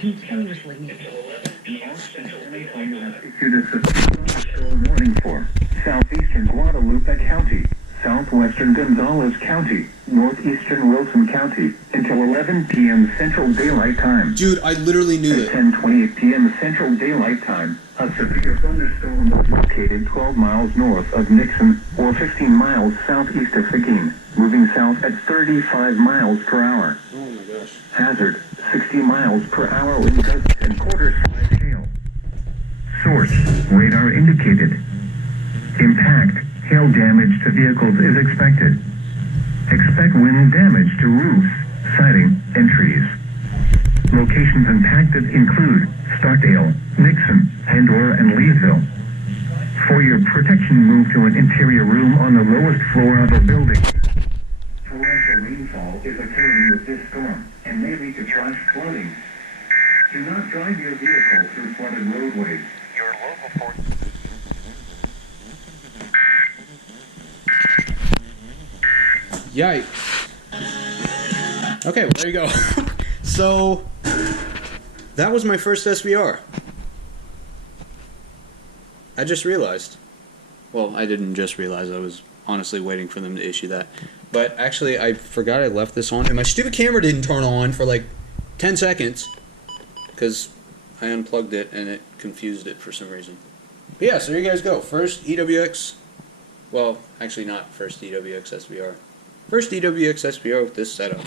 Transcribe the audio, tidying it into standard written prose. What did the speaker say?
continuously need. Warning for southeastern Guadalupe County, southwestern Gonzales County, northeastern Wilson County, until 11 p.m. Central Daylight Time. Dude, I literally knew At that. 10:28 p.m. Central Daylight Time, a severe thunderstorm was located 12 miles north of Nixon or 15 miles southeast of Seguin, moving south at 35 miles per hour. Oh my gosh. Hazard, 60 miles per hour with gusts and quarter-size hail. Source, radar indicated. Impact, hail damage to vehicles is expected. Expect wind damage to roofs, siding, and trees. Locations impacted include Stockdale, Nixon, Pandora, and Leesville. For your protection, move to an interior room on the lowest floor of a building. Torrential rainfall is occurring with this storm and may lead to flash flooding. Do not drive your vehicle through flooded roadways. Your local port. Yikes. Okay, well, there you go. So, that was my first SVR. I just realized. Well, I didn't just realize. I was honestly waiting for them to issue that. But actually, I forgot I left this on. And my stupid camera didn't turn on for like 10 seconds. Because I unplugged it and it confused it for some reason. But yeah, so there you guys go. First EWX. Well, actually not first EWX SVR. First EWX SVR with this setup.